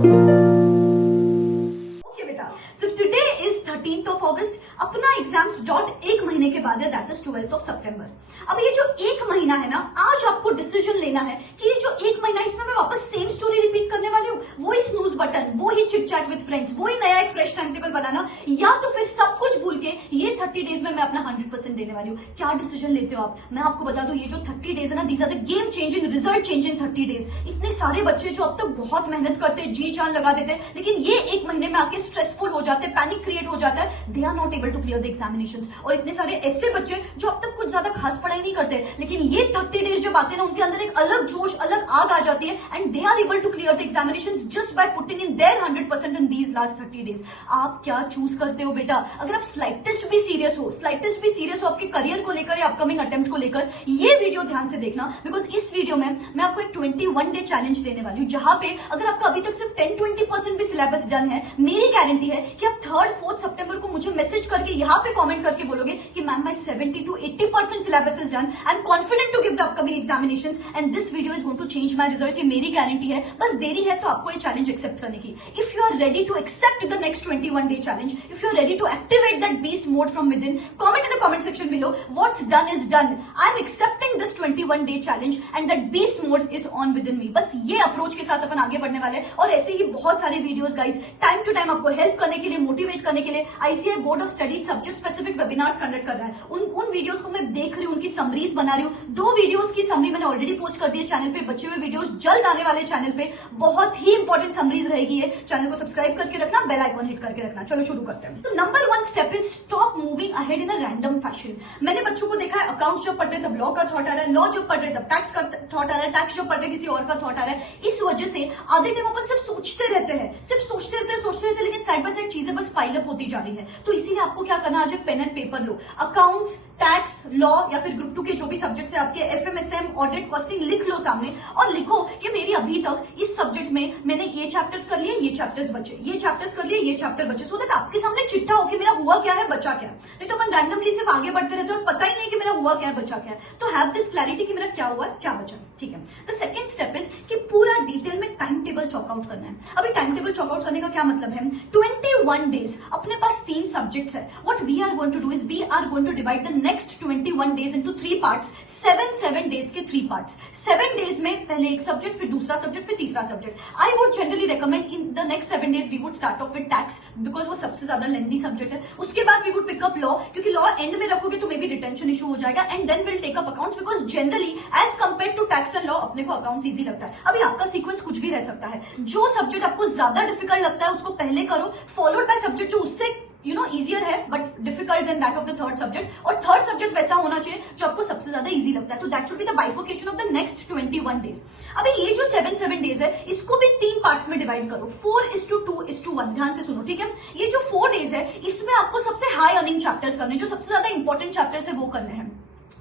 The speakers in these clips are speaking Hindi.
ओके बेटा, so today is 13th of अगस्त। अपना एग्जाम्स डॉट एक महीने के बाद है, दैट इज 12th ऑफ सितंबर। अब ये जो एक महीना है ना, आज आपको डिसीजन लेना है कि ये जो एक महीना इसमें मैं वापस सेम स्टोरी रिपीट करने वाली हूँ, वही स्नूज बटन, वही चिट चैट विद फ्रेंड्स, वही नया एक फ्रेश टाइम टेबल बनाना, या तो फिर सब कुछ भूल के ये 30 डेज में मैं अपना 100% देने वाली हूँ। क्या डिसीजन लेते हो आप? मैं आपको बता दूं, ये जो 30 डेज है ना, these are the game changing, result changing 30 days. इतने सारे बच्चे जो अब तक बहुत मेहनत करते हैं, जी जान लगा देते हैं, लेकिन ये एक महीने में आके स्ट्रेसफुल हो जाते हैं, पैनिक क्रिएट हो जाता है, they are not able to clear the examinations. और इतने सारे ऐसे बच्चे जो अब तक कुछ ज्यादा खास पढ़ाई नहीं करते, लेकिन ये 30 डेज जब आते हैं ना, उनके अंदर एक अलग जोश, अलग आग आ जाती है, and they are able to clear the examinations just by putting in their 100% in these last 30 days. आप क्या चूज करते हो बेटा? अगर आप स्लाइटेस्ट भी सीरियस हो आपके करियर को लेकर या अपकमिंग अटेम्प्ट को लेकर, ये वीडियो ध्यान से देखना, बिकॉज इस वीडियो में मैं आपको एक 21 डे चैलेंज देने वाली हूँ, जहां पे अगर आपका अभी तक सिर्फ 10-20% भी सिलेबस डन है, मेरी गारंटी है कि आप 3rd-4th सितंबर को मुझे मैसेज करके यहाँ पे कमेंट करके बोलोगे कि ma'am my 70 to 80% syllabus is done, I am confident to give the upcoming examinations and this video is going to change my results. ये मेरी गारंटी है, बस देरी है तो आपको ये चैलेंज एक्सेप्ट करने की। If you are ready to accept the next 21 day challenge, if you are ready to activate that beast mode from within, comment in the comment section below, what's done is done, I am accepting this 21 day challenge and that beast mode is on within me. बस ये अप्रोच के साथ अपन आगे बढ़ने वाले हैं, और ऐसे ही बहुत सारे videos guys time to time आपको हेल्प करने के लिए, मोटिवेट करने के लिए ICAI board of studies subject specific webinars conduct कर रहा है। उन वीडियोस को मैं देख रही हूँ, उनकी समरीज बना रही हूँ। 2 वीडियोस की समरी मैंने ऑलरेडी पोस्ट कर दी है चैनल पे, बचे हुए वीडियोस जल्द आने वाले चैनल पे, बहुत ही इंपॉर्टेंट समरीज रहेगी है। चैनल को सब्सक्राइब करके रखना, बेल आइकॉन हिट करके रखना। चलो शुरू करते हैं। तो number 1 step is stop moving ahead in a random fashion. मैंने बच्चों को देखा है, अकाउंट्स जब पढ़ रहे तब लॉ का थॉट आ रहा है, लॉ जब पढ़ रहे तब टैक्स का थॉट आ रहा है, टैक्स जब पढ़ रहे किसी और का थॉट आ रहा है। इस वजह से आधे टाइम अपन सिर्फ सोचते रहते हैं, लेकिन साइड बाय साइड चीजें बस पाइल अप होती जा रही है। तो इसीलिए आपको क्या करना, आज एक पेन एंड पेपर लो, अकाउंट्स, टैक्स, लॉ या फिर ग्रुप 2 के जो भी सब्जेक्ट्स है आपके, एफएमएसएम, ऑडिट, कॉस्टिंग, लिख लो सामने और लिखो कि मेरी अभी तक इस सब्जेक्ट में मैंने ये चैप्टर्स कर लिए, ये चैप्टर्स बचे, ये चैप्टर्स कर लिए, ये चैप्टर बचे, सो दैट आपके सामने चिट्ठा हो कि मेरा हुआ क्या है, बचा क्या है। नहीं तो अपन रैंडमली सिर्फ आगे बढ़ते रहते और पता ही नहीं कि मेरा हुआ क्या है, बचा क्या है। तो हैव दिस क्लैरिटी कि मेरा क्या हुआ, क्या बचा, ठीक है। द सेकंड स्टेप इज कि पूरा डिटेल में टाइम टेबल चॉकआउट करना है। अभी टाइम टेबल चॉकआउट करने का क्या मतलब है? 21 डेज, अपने पास 3 सब्जेक्ट्स है। What we are going to do is we are going to divide the next 21 days into 3 parts, 7 days के 3 पार्ट्स। 7 डेज में पहले एक सब्जेक्ट, फिर दूसरा सब्जेक्ट, फिर तीसरा subject. I would generally recommend in the next 7 days we would start off with tax, because वो सबसे ज्यादा लेंथी सब्जेक्ट है। उसके बाद we would pick up law, क्योंकि लॉ एंड में रखोगे तो मे बी रिटेंशन इशू हो जाएगा, and then will take up accounts, because generally as compare to tax and law अपने को अकाउंट्स इजी लगता है। अभी आपका सीक्वेंस कुछ भी रह सकता है, जो सब्जेक्ट आपको ज्यादा डिफिकल्ट लगता है उसको पहले करो, फॉलोड बाय सब्जेक्ट जो उससे इजियर है but difficult then that of the 3rd subject, और 3rd सब्जेक्ट वैसा होना चाहिए जो आपको सबसे ज्यादा इजी लगता है। तो that should be the bifurcation of the next 21 days. अभी ये जो 7 डेज है, इसको भी 3 पार्ट्स में डिवाइड करो, 4:2:1। ध्यान से सुनो, ठीक है। ये जो 4 डेज है, इसमें आपको सबसे हाई अर्निंग चैप्टर्स करने, जो सबसे ज्यादा इंपॉर्टेंट चैप्टर्स है वो करने हैं।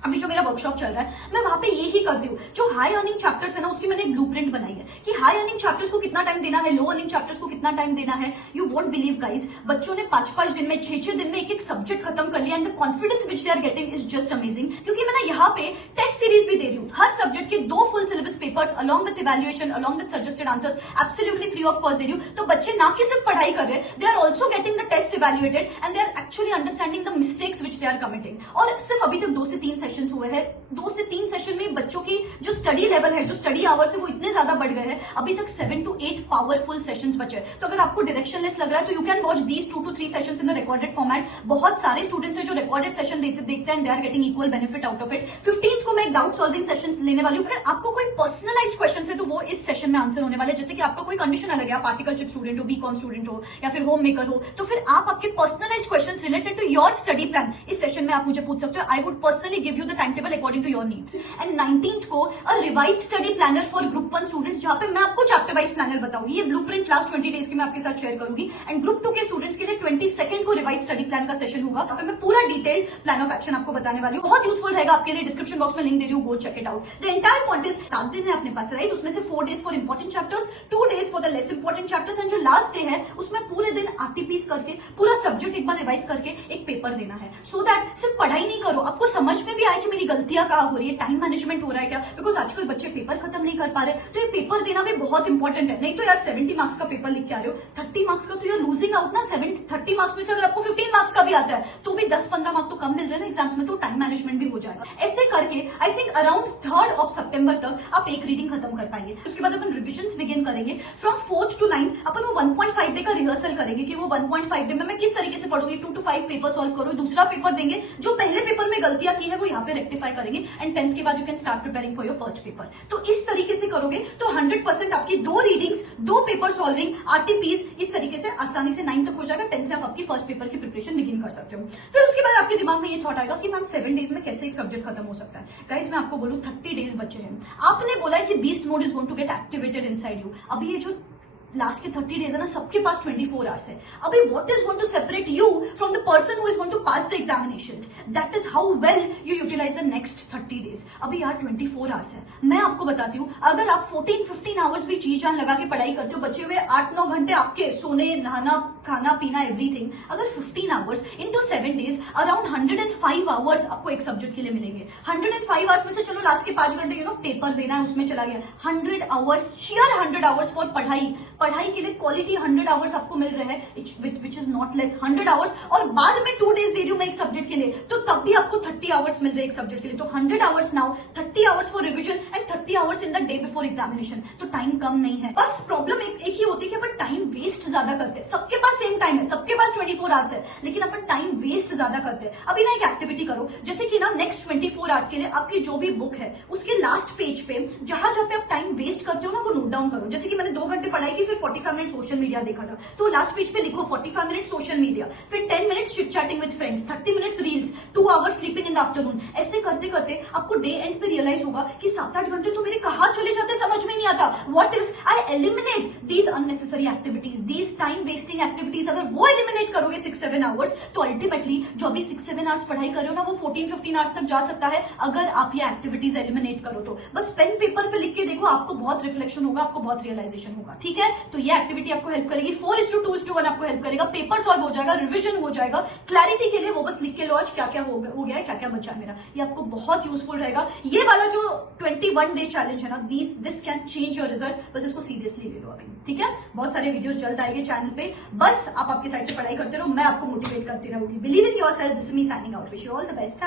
अभी जो मेरा वर्कशॉप चल रहा है, मैं वहां पे यही करती हूँ। जो हाई अर्निंग चैप्टर्स है ना, उसकी मैंने एक ब्लूप्रिंट बनाई है कि हाई अर्निंग चैप्टर्स को कितना टाइम देना है, लो अर्निंग चैप्टर्स को कितना टाइम देना है। यू वोंट बिलीव गाइस, बच्चों ने 5-5 दिन में, 6-6 दिन में एक सब्जेक्ट खत्म कर लिया, and the confidence which they are getting is just amazing. क्योंकि मैं ना यहाँ पे टेस्ट सीरीज भी दे रही हूँ, हर सब्जेक्ट के 2 full syllabus papers along with evaluation, along with suggested answers, absolutely free of cost दे रही हूँ। तो बच्चे ना कि सिर्फ पढ़ाई कर रहे हैं, they are also getting the test evaluated and they are actually understanding the mistakes which they are committing. और सिर्फ अभी तक 2 से 3 सेशन हुए हैं, 2 से 3 सेशन में बच्चों की जो स्टडी लेवल है, जो स्टडी आवर्स है, वो इतने ज्यादा बढ़ गए हैं। अभी तक 7 to 8 पावरफुल सेशंस बचे। तो अगर आपको डायरेक्शनलेस लग रहा है तो you can watch these 2 to 3 sessions in the recorded format. बहुत सारे स्टूडेंट्स हैं जो रिकॉर्डेड सेशन देखते हैं, they are getting equal benefit out of it. 15th को मैं एक डाउट सॉल्विंग सेशन लेने वाली हूँ। अगर आपको कोई पर्सनलाइज्ड क्वेश्चन है तो वो इस सेशन में आंसर होने वाले। जैसे कि आपका कोई कंडीशन अलग है, आप आर्टिकलशिप स्टूडेंट हो, बीकॉम स्टूडेंट हो, या फिर होम मेकर हो, तो फिर आप आपके personalised questions related to your study plan इस सेशन में आप मुझे पूछ सकते हो। I would personally give you the time table according to your needs. And 19th को a revise study planner for group 1 students, जहां पे मैं आपको चैप्टर वाइज प्लानर बताऊंगी। ये ब्लूप्रिंट लास्ट 20 डेज की मैं आपके साथ शेयर करूंगी। एंड ग्रुप 2 के स्टूडेंट्स के लिए 22nd को रिवाइज स्टडी प्लान का सेशन होगा, जहां पे मैं पूरा डिटेल प्लान ऑफ एक्शन आपको बताने वाली हूँ। बहुत यूजफुल रहेगा आपके लिए। डिस्क्रिप्शन बॉक्स में लिंक दे रही हूँ, go check it out. The entire point is 7 दिन है अपने पास, राइट? उसमें से 4 days for important chapters, 2 days for the less important chapters, and जो लास्ट डे है उसमें पूरे पूरे दिन आरटीपीस करके पूरा सब्जेक्ट एक बार रिवाइज करके एक पेपर देना है, सो दैट सिर्फ पढ़ाई नहीं करो, आपको समझ में भी आए कि मेरी गलतियां कहाँ हो रही है, टाइम मैनेजमेंट हो रहा है क्या, बिकॉज आजकल बच्चे पेपर खत्म नहीं कर पा रहे, तो ये पेपर देना भी बहुत इंपॉर्टेंट है। नहीं तो यार 70 मार्क्स का पेपर लिख के आ रहे हो, 30 मार्क्स का तो यार लूजिंग आउट ना। 30 मार्क्स में से अगर आपको 15 मार्क्स का भी आता है तो भी 10-15 मार्क्स तो कम मिल रहे हैं ना एग्जाम्स में, तो टाइम मैनेजमेंट भी हो जाएगा। ऐसे करके I think around 3rd of September तक आप एक रीडिंग खत्म कर पाएंगे। उसके बाद अपन रिविजन बिगिन करेंगे फ्रॉम 4th to 9th। अपन वो 1.5 डे का रिहर्सल करेंगे कि वो 1.5 डे में मैं किस तरीके से पढ़ूंगी, 2 to 5 पेपर सॉल्व करो, दूसरा पेपर देंगे, जो पहले पेपर में गलतियां की है वो यहाँ पे रेक्टिफाई करेंगे, एंड 10th के बाद you can start preparing for your first paper. तो इस तरीके से करोगे तो 100% आपकी 2 रीडिंग्स, 2 पेपर सॉल्विंग, आरटीपीस इस तरीके से आसानी से 9 तक हो जाएगा। 10 से आप आपकी फर्स्ट पेपर की प्रिपरेशन बिगिन कर सकते हो। फिर उसके बाद आपके दिमाग में ये थॉट आएगा कि मैम 7 डेज में कैसे एक सब्जेक्ट खत्म हो सकता है। गाइस मैं आपको बोलूं 30 डेज बचे हैं। आपने बोला है कि beast mode is going to get activated inside you. अभी ये जो लास्ट के 30 डेज है ना, सबके पास 24 आवर्स है। अभी what is going to separate you from the person who is going to pass the examinations, that is how well you utilise the next 30 days. अभी यार 24 आवर्स है। मैं आपको बताती हूँ, अगर आप 14-15 आवर्स भी जी जान लगा के पढ़ाई करते हो, बचे हुए 8-9 घंटे आपके सोने, नहाना, खाना पीना, एवरीथिंग, अगर 15 hours into 7 days, around 105 hours आपको एक सब्जेक्ट के लिए मिलेंगे। 105 आवर्स में से चलो लास्ट के 5 घंटे पेपर देना है उसमें चला गया, 100 आवर्स, शेयर 100 आवर्स फॉर पढ़ाई के लिए क्वालिटी 100 आवर्स आपको मिल रहे हैं, which is not less, 100 hours. और बाद में 2 डेज दे रही हूं मैं एक सब्जेक्ट के लिए, तो तब भी आपको 30 आवर्स मिल रहे हैं एक सब्जेक्ट के लिए। तो 100 hours now, 30 hours for revision and 30 hours in the day before examination. तो टाइम कम नहीं है। बस प्रॉब्लम एक ही होती है कि अपन टाइम वेस्ट ज्यादा करते हैं। सबके पास सेम टाइम है, सबके पास 24 आवर्स है, लेकिन अपन टाइम वेस्ट ज्यादा करते हैं। अभी ना एक एक्टिविटी करो, जैसे कि ना नेक्स्ट 24 आवर्स के लिए आपकी जो भी बुक है उसके लास्ट पेज पे जहां जहां पे आप टाइम वेस्ट करते हो ना, वो नोट डाउन करो। जैसे कि मैंने 2 घंटे पढ़ाई की, फिर 45 मिनट सोशल मीडिया देखा था, तो लास्ट पेज पे लिखो 45 मिनट सोशल मीडिया, फिर 10 minutes chit chatting with friends, 30 minutes reels, 2 hours sleeping in the afternoon. ऐसे करते करते आपको डे एंड पे रियलाइज होगा कि 7-8 घंटे तो मेरे कहाँ चले जाते समझ में नहीं आता। What if I eliminate these unnecessary activities, these time wasting activities, अगर वो एलिमिनेट करोगे 6-7 आवर्स, तो अल्टीमेटली जो अभी 6-7 आवर्स पढ़ाई कर रहे हो ना, वो 14-15 आवर्स तक जा सकता है अगर आप ये एक्टिविटीज एलिमिनेट करो तो। बस पेन पेपर पे लिख के देखो, आपको बहुत रिफ्लेक्शन होगा, आपको बहुत रियलाइजेशन होगा। ठीक है, तो ये एक्टिविटी आपको हेल्प करेगी। 4:2:1 आपको हेल्प करेगा, पेपर सॉल्व हो जाएगा, रिविजन हो जाएगा। क्लैरिटी के लिए वो बस लिख के लो आज क्या क्या हो गया है, क्या क्या बचा है मेरा, ये आपको बहुत यूजफुल रहेगा। ये वाला जो 21 डे चैलेंज है ना, this can change your result. बस इसको सीरियसली ले लो अभी। ठीक है, बहुत सारे वीडियोस जल्द आएंगे चैनल पे, बस आप आपके साइड से पढ़ाई करते रहो, मैं आपको मोटिवेट करती रहूंगी। Believe in yourself, this is me signing out, wish you all the best.